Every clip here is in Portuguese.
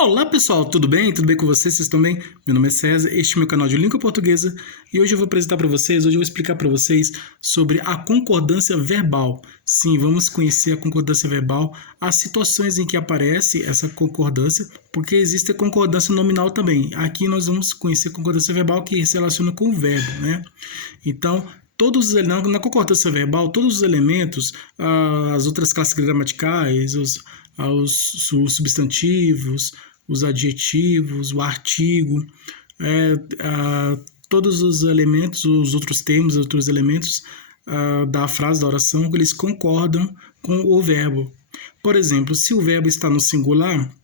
Olá pessoal, tudo bem? Tudo bem com vocês? Vocês estão bem? Meu nome é César, este é meu canal de língua portuguesa e hoje eu vou apresentar para vocês, hoje eu vou explicar para vocês sobre a concordância verbal. Sim, vamos conhecer a concordância verbal, as situações em que aparece essa concordância, porque existe a concordância nominal também. Aqui nós vamos conhecer a concordância verbal que se relaciona com o verbo, né? Então, na concordância verbal, todos os elementos, as outras classes gramaticais, os substantivos, os adjetivos, o artigo, todos os elementos, os outros termos, os outros elementos da frase, da oração, eles concordam com o verbo. Por exemplo, se o verbo está no singular,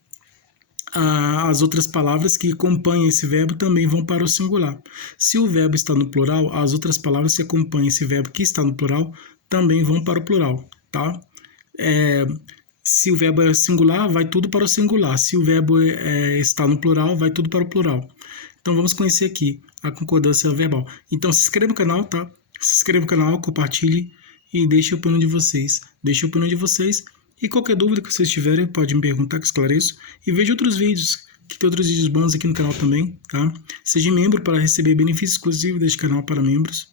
as outras palavras que acompanham esse verbo também vão para o singular. Se o verbo está no plural, as outras palavras que acompanham esse verbo que está no plural também vão para o plural, tá? Se o verbo é singular, vai tudo para o singular. Se o verbo está no plural, vai tudo para o plural. Então, vamos conhecer aqui a concordância verbal. Então, se inscreva no canal, tá? Se inscreva no canal, compartilhe e deixe a opinião de vocês. Deixe a opinião de vocês e qualquer dúvida que vocês tiverem, pode me perguntar que eu esclareço. E veja outros vídeos, que tem outros vídeos bons aqui no canal também, tá? Seja membro para receber benefícios exclusivos deste canal para membros.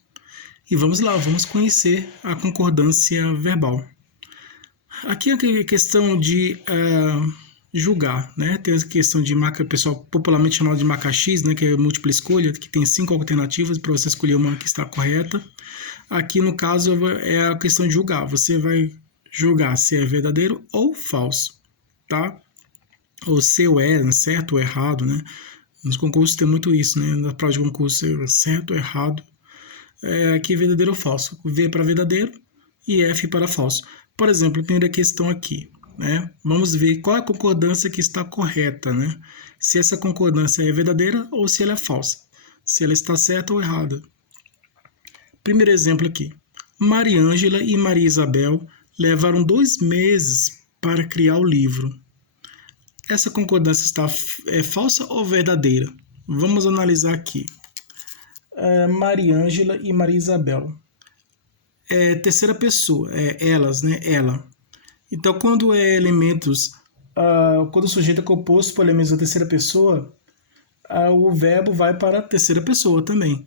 E vamos lá, vamos conhecer a concordância verbal. Aqui é a questão de julgar, né? Tem a questão de marca, pessoal popularmente chamada de marca X, né? Que é múltipla escolha, que tem 5 alternativas para você escolher uma que está correta. Aqui no caso é a questão de julgar. Você vai julgar se é verdadeiro ou falso, tá? Ou se é certo ou errado, né? Nos concursos tem muito isso, né? Na prova de concurso é certo ou errado. Aqui verdadeiro ou falso. V para verdadeiro e F para falso. Por exemplo, a primeira questão aqui, né? Vamos ver qual é a concordância que está correta, né? Se essa concordância é verdadeira ou se ela é falsa. Se ela está certa ou errada. Primeiro exemplo aqui. Mariângela e Maria Isabel levaram 2 meses para criar o livro. Essa concordância é falsa ou verdadeira? Vamos analisar aqui. Mariângela e Maria Isabel. Terceira pessoa, elas, né? Ela. Então, quando quando o sujeito é composto por elementos da terceira pessoa, o verbo vai para a terceira pessoa também.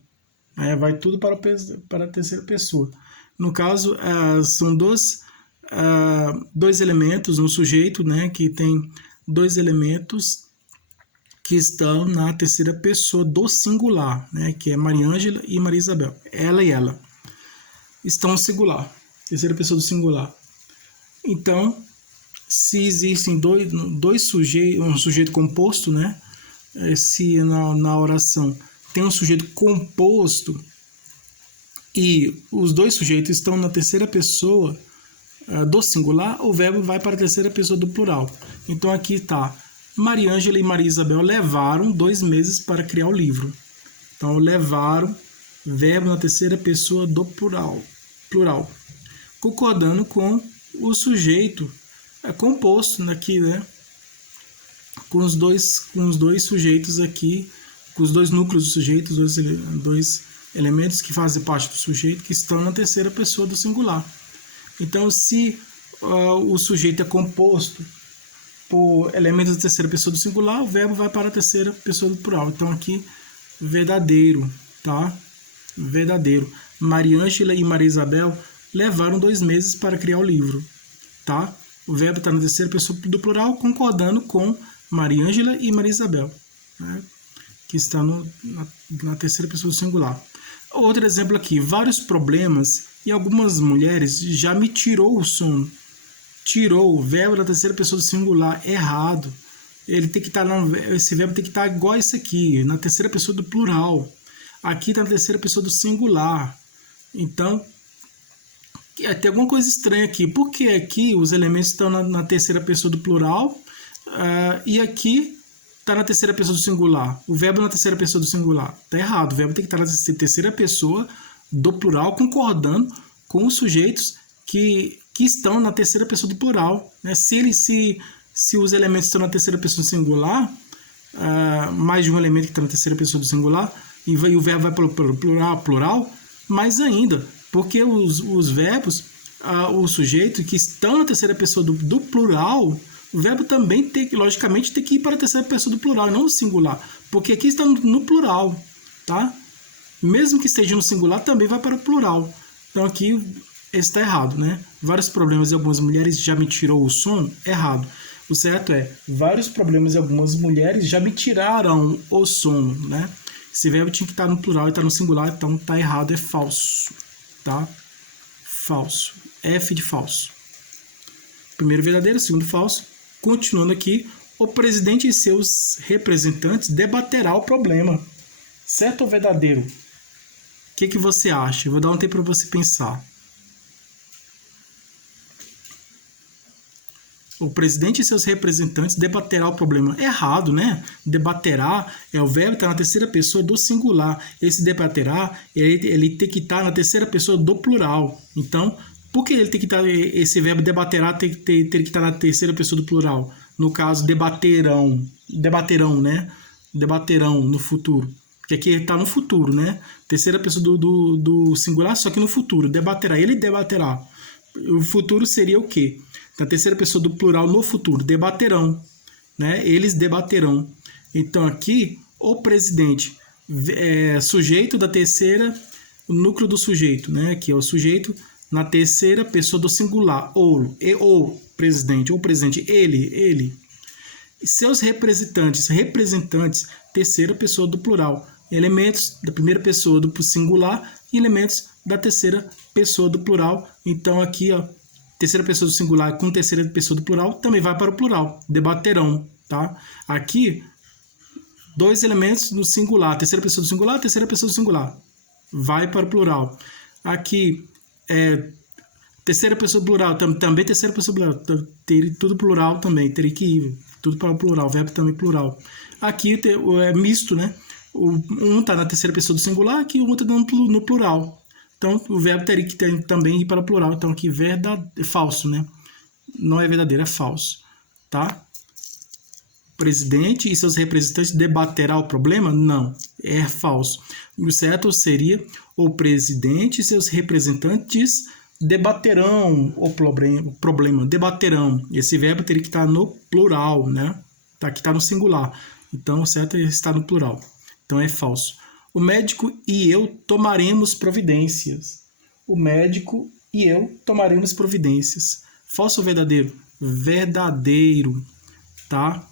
Vai tudo para a terceira pessoa. No caso, são dois elementos no sujeito, né? Que tem 2 elementos que estão na terceira pessoa do singular, né? Que é Mariângela e Maria Isabel. Ela e ela estão no singular, terceira pessoa do singular. Então, se existem dois sujeitos, um sujeito composto, né? Se na oração tem um sujeito composto e os 2 sujeitos estão na terceira pessoa do singular, o verbo vai para a terceira pessoa do plural. Então, aqui está, Mariângela e Maria Isabel levaram 2 meses para criar o livro. Então, levaram, verbo na terceira pessoa do plural, concordando com o sujeito composto aqui, né? Com os dois sujeitos aqui, com os 2 núcleos do sujeito, dois elementos que fazem parte do sujeito, que estão na terceira pessoa do singular. Então, se o sujeito é composto por elementos da terceira pessoa do singular, o verbo vai para a terceira pessoa do plural. Então, aqui, verdadeiro, tá? Verdadeiro. Mariângela e Maria Isabel levaram 2 meses para criar o livro, tá? O verbo está na terceira pessoa do plural, concordando com Mariângela e Maria Isabel, né? Que está na terceira pessoa do singular. Outro exemplo aqui, vários problemas e algumas mulheres já me tirou o sono. Tirou, o verbo da terceira pessoa do singular, errado. Ele tem que estar esse verbo tem que estar igual a esse aqui, na terceira pessoa do plural. Aqui está na terceira pessoa do singular. Então, tem alguma coisa estranha aqui. Por que aqui os elementos estão na terceira pessoa do plural e aqui está na terceira pessoa do singular? O verbo na terceira pessoa do singular. Está errado. O verbo tem que estar na terceira pessoa do plural, concordando com os sujeitos que estão na terceira pessoa do plural, né? Se os elementos estão na terceira pessoa do singular, mais de um elemento que está na terceira pessoa do singular, e o verbo vai para o plural, mais ainda, porque os verbos, os sujeitos que estão na terceira pessoa do plural, o verbo também logicamente tem que ir para a terceira pessoa do plural, e não no singular, porque aqui está no plural, tá? Mesmo que esteja no singular, também vai para o plural. Então aqui está errado, né? Vários problemas e algumas mulheres já me tirou o sono, errado. O certo é, vários problemas e algumas mulheres já me tiraram o sono, né? Esse verbo tinha que estar no plural e está no singular, então está errado, é falso, tá? Falso. F de falso. Primeiro verdadeiro, segundo falso. Continuando aqui, o presidente e seus representantes debaterá o problema. Certo ou verdadeiro? O que você acha? Eu vou dar um tempo para você pensar. O presidente e seus representantes debaterá o problema. Errado, né? Debaterá é o verbo está na terceira pessoa do singular. Esse debaterá, ele tem que estar na terceira pessoa do plural. Então, por que ele tem que estar, esse verbo debaterá tem que estar na terceira pessoa do plural? No caso, debaterão, né? Debaterão no futuro. Porque aqui está no futuro, né? Terceira pessoa do singular, só que no futuro. Debaterá, ele debaterá. O futuro seria o quê? Na terceira pessoa do plural no futuro, debaterão, né? Eles debaterão. Então aqui, o presidente é sujeito da terceira, o núcleo do sujeito, né? Aqui é o sujeito na terceira pessoa do singular, o presidente, ele. E seus representantes, terceira pessoa do plural, elementos da primeira pessoa do singular e elementos da terceira pessoa do plural. Então aqui, ó, terceira pessoa do singular com terceira pessoa do plural também vai para o plural, debaterão, tá? Aqui, dois elementos no singular, terceira pessoa do singular, terceira pessoa do singular, vai para o plural. Aqui, terceira pessoa do plural, também terceira pessoa do plural, tudo plural também, teria que ir, tudo para o plural, verbo também plural. Aqui é misto, né? Um está na terceira pessoa do singular, aqui o outro está no plural. Então, o verbo teria que também ir para o plural. Então, aqui, é falso, né? Não é verdadeiro, é falso. Tá? O presidente e seus representantes debaterá o problema? Não, é falso. O certo seria o presidente e seus representantes debaterão o problema. Debaterão. Esse verbo teria que estar no plural, né? Aqui está no singular. Então, o certo é estar no plural. Então, é falso. O médico e eu tomaremos providências. O médico e eu tomaremos providências. Falso ou verdadeiro? Verdadeiro, tá?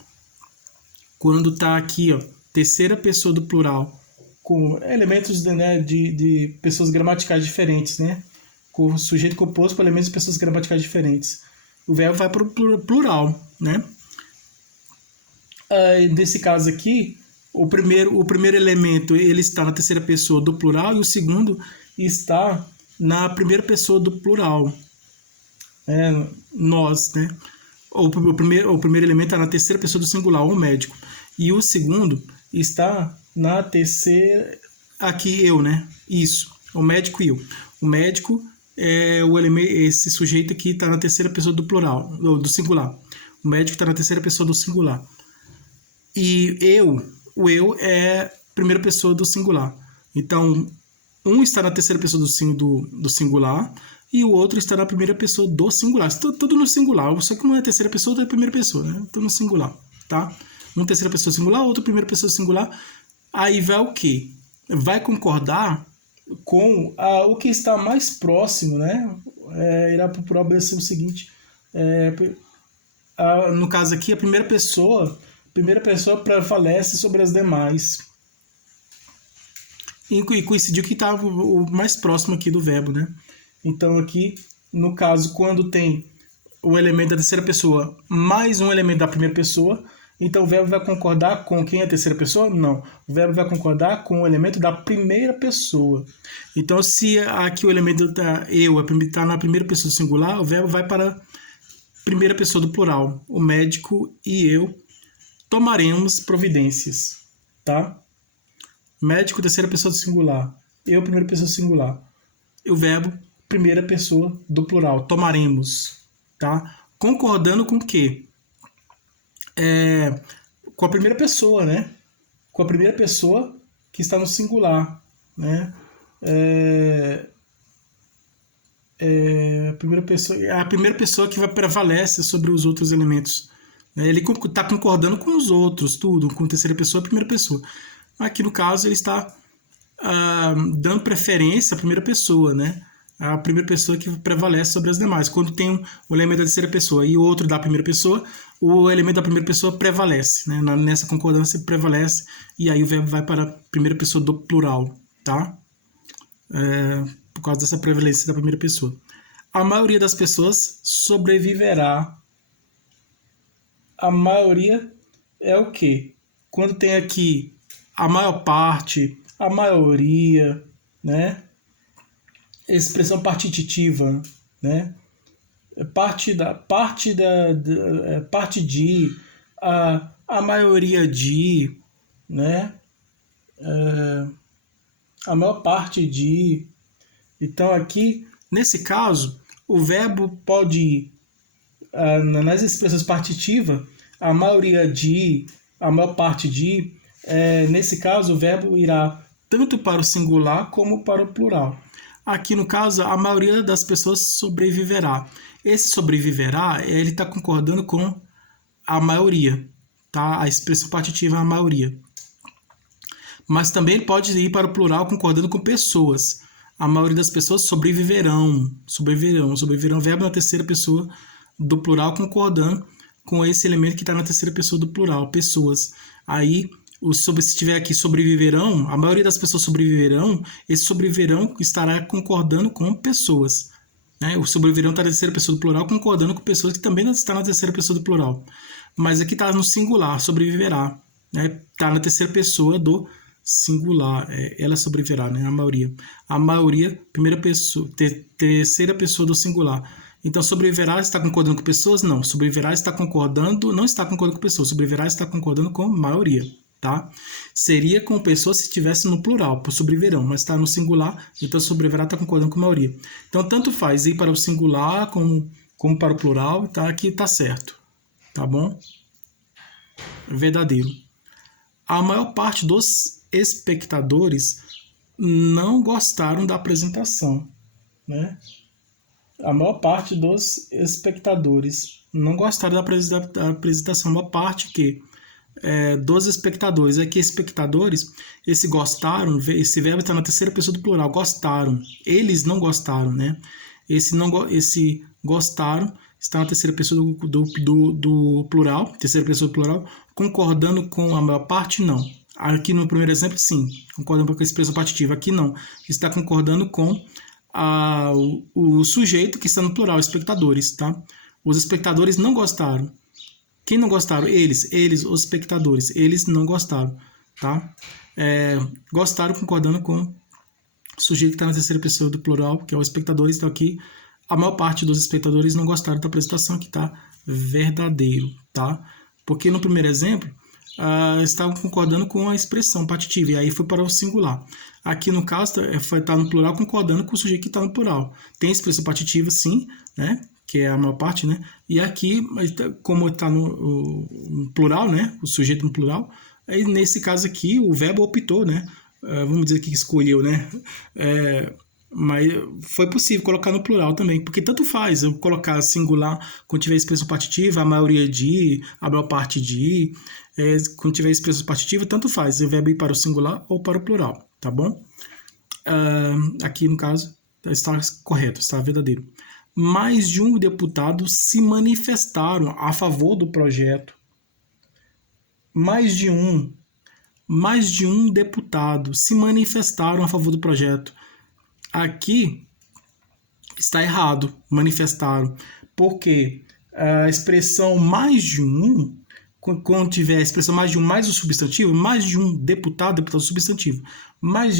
Quando tá aqui, ó, terceira pessoa do plural, com elementos, né, de pessoas gramaticais diferentes, né? Com sujeito composto por elementos de pessoas gramaticais diferentes. O verbo vai para o plural, né? Nesse caso aqui, o primeiro elemento ele está na terceira pessoa do plural e o segundo está na primeira pessoa do plural. Nós, né? O primeiro elemento está na terceira pessoa do singular, o médico. E o segundo está na terceira... Aqui, eu, né? Isso, o médico e eu. O médico é o elemento, esse sujeito aqui está na terceira pessoa do plural, do singular. O médico está na terceira pessoa do singular. E o eu é primeira pessoa do singular. Então, um está na terceira pessoa do singular e o outro está na primeira pessoa do singular. Tudo no singular, só que não é terceira pessoa, é primeira pessoa, né? Tudo no singular, tá? Um terceira pessoa singular, outro primeira pessoa singular. Aí vai o quê? Vai concordar com o que está mais próximo, né? Irá procurar ser o seguinte. No caso aqui, a primeira pessoa prevalece sobre as demais. E coincidiu que está o mais próximo aqui do verbo, né? Então aqui, no caso, quando tem o elemento da terceira pessoa mais um elemento da primeira pessoa, então o verbo vai concordar com quem é a terceira pessoa? Não. O verbo vai concordar com o elemento da primeira pessoa. Então, se aqui o elemento da eu está na primeira pessoa do singular, o verbo vai para a primeira pessoa do plural. O médico e eu tomaremos providências, tá? Médico, terceira pessoa do singular. Eu, primeira pessoa do singular. E o verbo, primeira pessoa do plural. Tomaremos, tá? Concordando com o quê? Com a primeira pessoa, né? Com a primeira pessoa que está no singular, né? A primeira pessoa que vai prevalece sobre os outros elementos né? Ele está concordando com os outros, tudo, com terceira pessoa e primeira pessoa. Aqui no caso ele está dando preferência à primeira pessoa, né? A primeira pessoa que prevalece sobre as demais. Quando tem um elemento da terceira pessoa e o outro da primeira pessoa, o elemento da primeira pessoa prevalece, né? Nessa concordância prevalece, e aí o verbo vai para a primeira pessoa do plural, tá? Por causa dessa prevalência da primeira pessoa. A maioria das pessoas sobreviverá. A maioria é o quê? Quando tem aqui a maior parte, a maioria, né? Expressão partitiva, né? Parte de, a maioria de, né? A maior parte de. Então aqui, nesse caso, o verbo pode ir nas expressões partitivas, a maioria de, a maior parte de. Nesse caso, o verbo irá tanto para o singular como para o plural. Aqui no caso, a maioria das pessoas sobreviverá. Esse sobreviverá, ele está concordando com a maioria, tá? A expressão partitiva é a maioria. Mas também ele pode ir para o plural concordando com pessoas. A maioria das pessoas sobreviverão. Sobreviverão, verbo na terceira pessoa do plural concordando com esse elemento que está na terceira pessoa do plural, pessoas. Aí, se tiver aqui sobreviverão, a maioria das pessoas sobreviverão, esse sobreviverão estará concordando com pessoas. Né? O sobreviverão está na terceira pessoa do plural concordando com pessoas que também estão na terceira pessoa do plural. Mas aqui está no singular, sobreviverá. Está na terceira pessoa do singular, ela sobreviverá, né? A maioria, primeira pessoa, terceira pessoa do singular. Então, sobreviverá está concordando com pessoas? Não. Sobreviverá está concordando, não está concordando com pessoas. Sobreviverá está concordando com maioria, tá? Seria com pessoas se estivesse no plural, por sobreviverão, mas está no singular, então sobreviverá está concordando com maioria. Então, tanto faz ir para o singular como para o plural, tá? Aqui está certo, tá bom? Verdadeiro. A maior parte dos espectadores não gostaram da apresentação, né? A maior parte dos espectadores não gostaram da apresentação. A maior parte dos espectadores. Aqui, espectadores, esse gostaram, esse verbo está na terceira pessoa do plural, gostaram. Eles não gostaram, né? Esse gostaram está na terceira pessoa do plural, terceira pessoa do plural, concordando com a maior parte, não. Aqui no primeiro exemplo, sim, concordando com a expressão partitiva. Aqui não, está concordando com o sujeito que está no plural, espectadores, tá? Os espectadores não gostaram. Quem não gostaram? Eles, os espectadores, eles não gostaram, tá? Gostaram concordando com o sujeito que está na terceira pessoa do plural, que é o espectadores, então aqui a maior parte dos espectadores não gostaram da apresentação, que está verdadeiro, tá? Porque no primeiro exemplo, estavam concordando com a expressão partitiva, e aí foi para o singular. Aqui no caso, está no plural concordando com o sujeito que está no plural. Tem expressão partitiva, sim, né? Que é a maior parte, né? E aqui, como está no plural, né? O sujeito no plural, aí nesse caso aqui, o verbo optou, né? Vamos dizer que escolheu, né? Mas foi possível colocar no plural também, porque tanto faz eu colocar singular quando tiver expressão partitiva, a maioria de, a maior parte de, quando tiver expressão partitiva, tanto faz o verbo ir para o singular ou para o plural, tá bom? Aqui no caso está correto, está verdadeiro. Mais de um deputado se manifestaram a favor do projeto. Mais de um deputado se manifestaram a favor do projeto. Aqui está errado, manifestaram, porque a expressão mais de um, quando tiver a expressão mais de um mais o substantivo, mais de um deputado substantivo,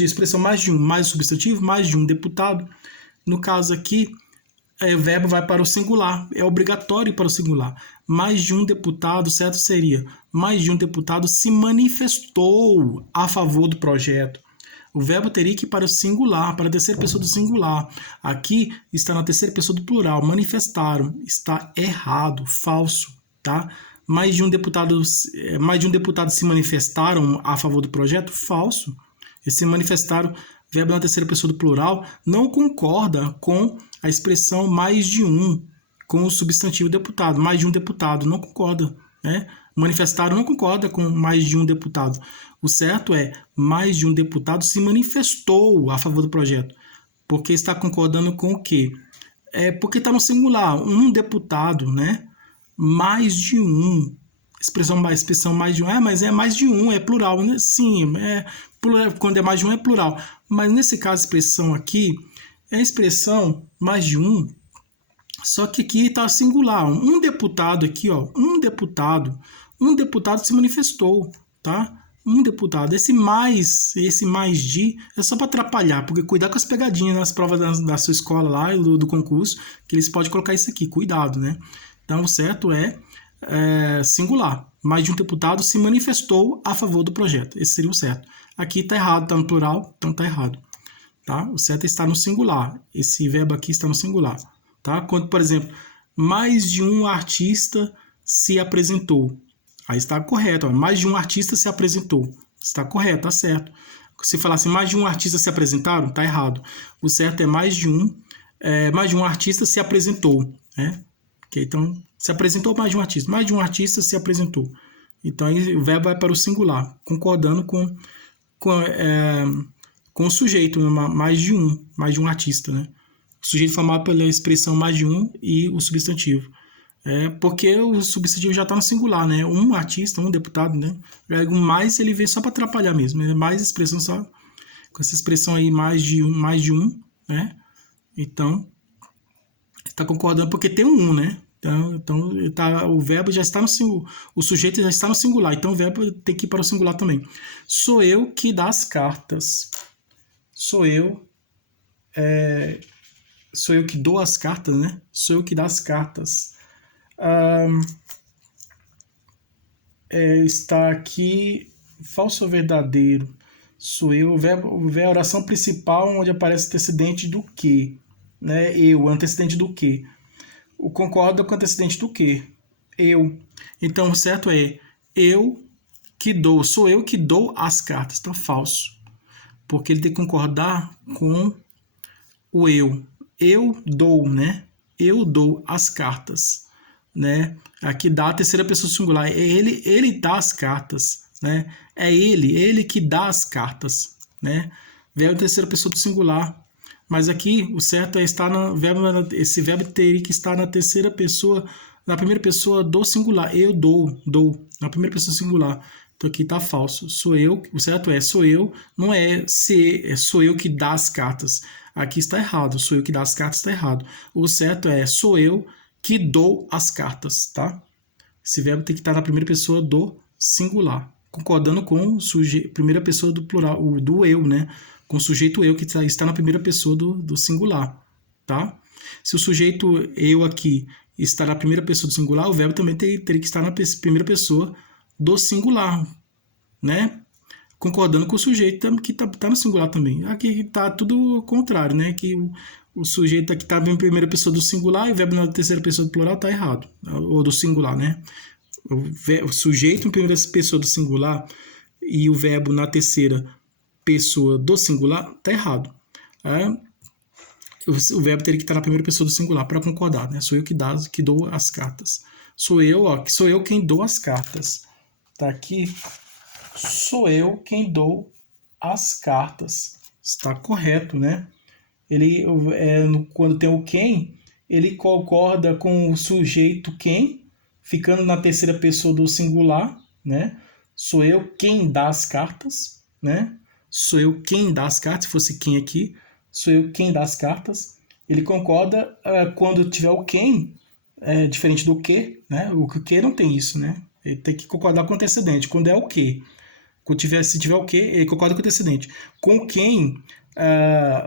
expressão mais de um mais o substantivo, mais de um deputado, no caso aqui, o verbo vai para o singular, é obrigatório para o singular. Mais de um deputado, certo seria, mais de um deputado se manifestou a favor do projeto. O verbo teria que ir para o singular, para a terceira pessoa do singular. Aqui está na terceira pessoa do plural, manifestaram, está errado, falso, tá? Mais de um deputado se manifestaram a favor do projeto, falso. Eles se manifestaram, verbo na terceira pessoa do plural, não concorda com a expressão mais de um, com o substantivo deputado. Mais de um deputado, não concorda, né? Manifestaram não concorda com mais de um deputado. O certo é mais de um deputado se manifestou a favor do projeto. Porque está concordando com o quê? Porque está no singular. Um deputado, né? Mais de um. Expressão mais de um. Mas é mais de um, é plural, né? Sim, quando é mais de um é plural. Mas nesse caso, a expressão aqui é a expressão mais de um, só que aqui está singular. Um deputado aqui, ó, um deputado se manifestou, tá? Um deputado. Esse mais de é só para atrapalhar, porque cuidar com as pegadinhas nas provas da sua escola lá, do concurso, que eles podem colocar isso aqui, cuidado, né? Então o certo é singular. Mais de um deputado se manifestou a favor do projeto. Esse seria o certo. Aqui está errado, está no plural, então está errado. Tá? O certo está no singular. Esse verbo aqui está no singular. Tá? Quando, por exemplo, mais de um artista se apresentou. Aí está correto. Ó. Mais de um artista se apresentou. Está correto, está certo. Se falar assim, mais de um artista se apresentaram, está errado. O certo é mais de um artista se apresentou. Né? Okay, então, se apresentou mais de um artista. Mais de um artista se apresentou. Então, aí, o verbo vai para o singular, concordando com o sujeito, mais de um artista, né? O sujeito formado pela expressão mais de um e o substantivo. Porque o substantivo já está no singular, né? Um artista, um deputado, né? O mais ele veio só para atrapalhar mesmo, né? Mais expressão só, com essa expressão aí mais de um, né? Então, está concordando porque tem um, né? Então o verbo já está no singular, o sujeito já está no singular, então o verbo tem que ir para o singular também. Sou eu que dá as cartas. Sou eu que dou as cartas, né? Sou eu que dou as cartas. Está aqui falso ou verdadeiro? Sou eu, o verbo é a oração principal onde aparece antecedente do que, né? Eu, antecedente do que. O concorda com o antecedente do que? Eu. Então o certo é eu que dou, sou eu que dou as cartas. Então falso. Porque ele tem que concordar com o eu. Eu dou, né? Eu dou as cartas, né? Aqui dá a terceira pessoa singular. Ele dá as cartas, né? É ele que dá as cartas, né? Verbo terceira pessoa do singular. Mas aqui o certo é estar esse verbo teria que estar na terceira pessoa, na primeira pessoa do singular. Eu dou, na primeira pessoa singular. Então aqui está falso. Sou eu, o certo é sou eu, não sou eu que dá as cartas. Aqui está errado. Sou eu que dá as cartas, está errado. O certo é sou eu que dou as cartas, tá? Esse verbo tem que estar na primeira pessoa do singular, concordando com primeira pessoa do plural, do eu, né? Com o sujeito eu que está na primeira pessoa do singular, tá? Se o sujeito eu aqui está na primeira pessoa do singular, o verbo também teria que estar na primeira pessoa do singular, né? Concordando com o sujeito que está no singular também. Aqui está tudo ao contrário, né? Que o sujeito aqui está na primeira pessoa do singular e o verbo na terceira pessoa do plural está errado, ou do singular, né? O sujeito na primeira pessoa do singular e o verbo na terceira pessoa do singular está errado. O verbo teria que estar na primeira pessoa do singular para concordar, né? Sou eu que dou as cartas. Sou eu quem dou as cartas. Tá aqui. Sou eu quem dou as cartas. Está correto, né? Ele quando tem o quem, ele concorda com o sujeito quem, ficando na terceira pessoa do singular, né? Sou eu quem dá as cartas, né? Sou eu quem dá as cartas, se fosse quem aqui, sou eu quem dá as cartas. Ele concorda quando tiver o quem, diferente do que, né? O que não tem isso, né? Ele tem que concordar com o antecedente. Quando é o que, se tiver o que, ele concorda com o antecedente. Com quem,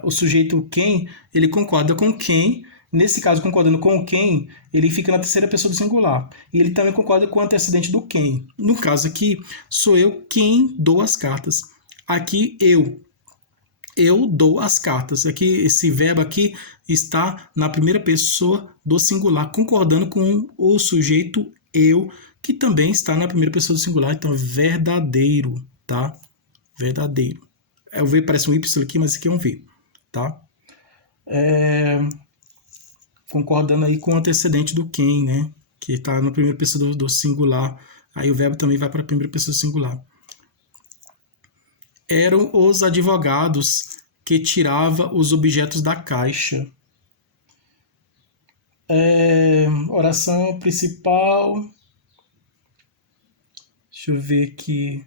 o sujeito quem, ele concorda com quem. Nesse caso, concordando com quem, ele fica na terceira pessoa do singular. E ele também concorda com o antecedente do quem. No caso aqui, sou eu quem dou as cartas. Aqui, eu dou as cartas. Aqui, esse verbo aqui está na primeira pessoa do singular, concordando com o sujeito eu, que também está na primeira pessoa do singular. Então, verdadeiro, tá? Verdadeiro. O V parece um Y aqui, mas aqui é um V, tá? Concordando aí com o antecedente do quem, né? que está na primeira pessoa do singular. Aí o verbo também vai para a primeira pessoa do singular. Eram os advogados que tiravam os objetos da caixa. Oração principal. Deixa eu ver aqui.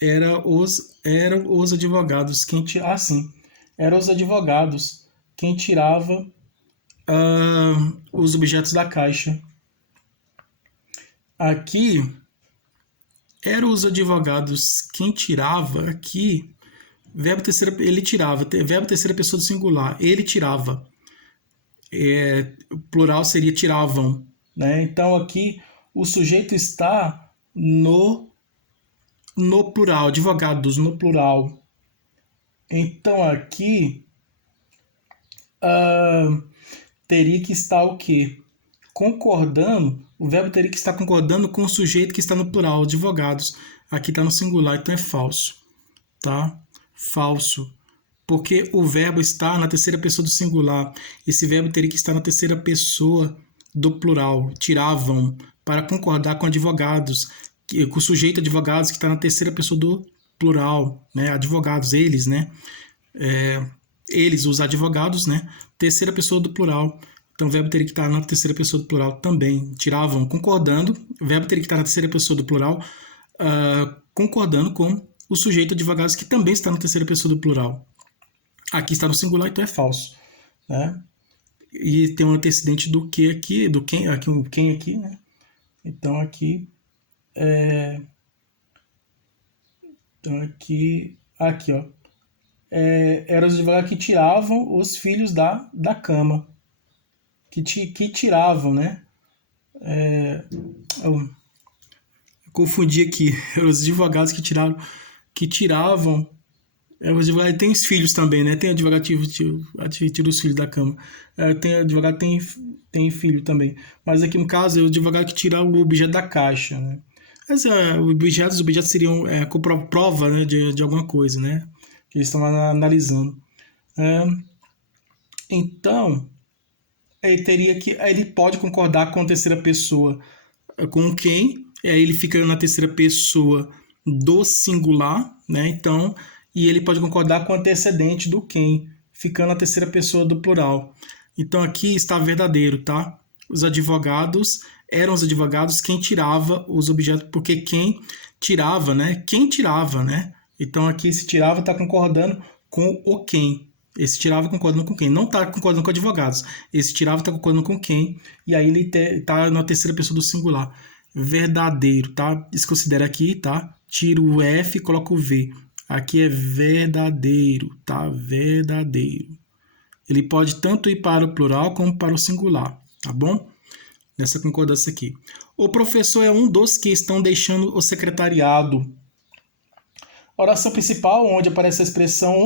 Eram os advogados quem eram os advogados quem tirava os objetos da caixa. Aqui eram os advogados quem tirava. Aqui verbo terceira, ele tirava, verbo terceira pessoa do singular, ele tirava. Plural seria tiravam, né? Então aqui o sujeito está no plural, advogados no plural. Então aqui teria que estar o quê? Concordando, o verbo teria que estar concordando com o sujeito que está no plural, advogados. Aqui está no singular, então é falso, tá? Falso. Porque o verbo está na terceira pessoa do singular. Esse verbo teria que estar na terceira pessoa do plural. Tiravam, para concordar com advogados, com o sujeito advogados que está na terceira pessoa do plural, né? Advogados, eles, né? Eles, os advogados, né? Terceira pessoa do plural. Então o verbo teria que estar na terceira pessoa do plural também. Tiravam, concordando. O verbo teria que estar na terceira pessoa do plural, concordando com o sujeito advogados que também está na terceira pessoa do plural. Aqui está no singular, então é falso, né? E tem um antecedente do que aqui, do quem aqui, né? Então aqui então aqui, ó. Eram os advogados que tiravam os filhos da cama. Que tiravam, né? Eu confundi aqui. Eram os advogados que tiravam. Os advogados têm os filhos também, né? Tem advogado que tira os filhos da cama. Tem advogado que tem filho também. Mas aqui no caso é o advogado que tira o objeto da caixa, né? Mas os objetos seriam com prova, né, de alguma coisa, né? Que eles estão analisando. Então, ele pode concordar com a terceira pessoa com quem, ele fica na terceira pessoa do singular, né? Então, e ele pode concordar com o antecedente do quem, ficando na terceira pessoa do plural. Então aqui está verdadeiro, tá? Os advogados eram os advogados quem tirava os objetos, porque quem tirava, né? Quem tirava, né? Então aqui esse tirava está concordando com o quem. Esse tirava concordando com quem? Não está concordando com advogados. Esse tirava está concordando com quem? E aí ele está na terceira pessoa do singular. Verdadeiro, tá? Desconsidera aqui, tá? Tira o F e coloca o V. Aqui é verdadeiro, tá? Verdadeiro. Ele pode tanto ir para o plural como para o singular, tá bom? Nessa concordância aqui. O professor é um dos que estão deixando o secretariado. Oração principal, onde aparece a expressão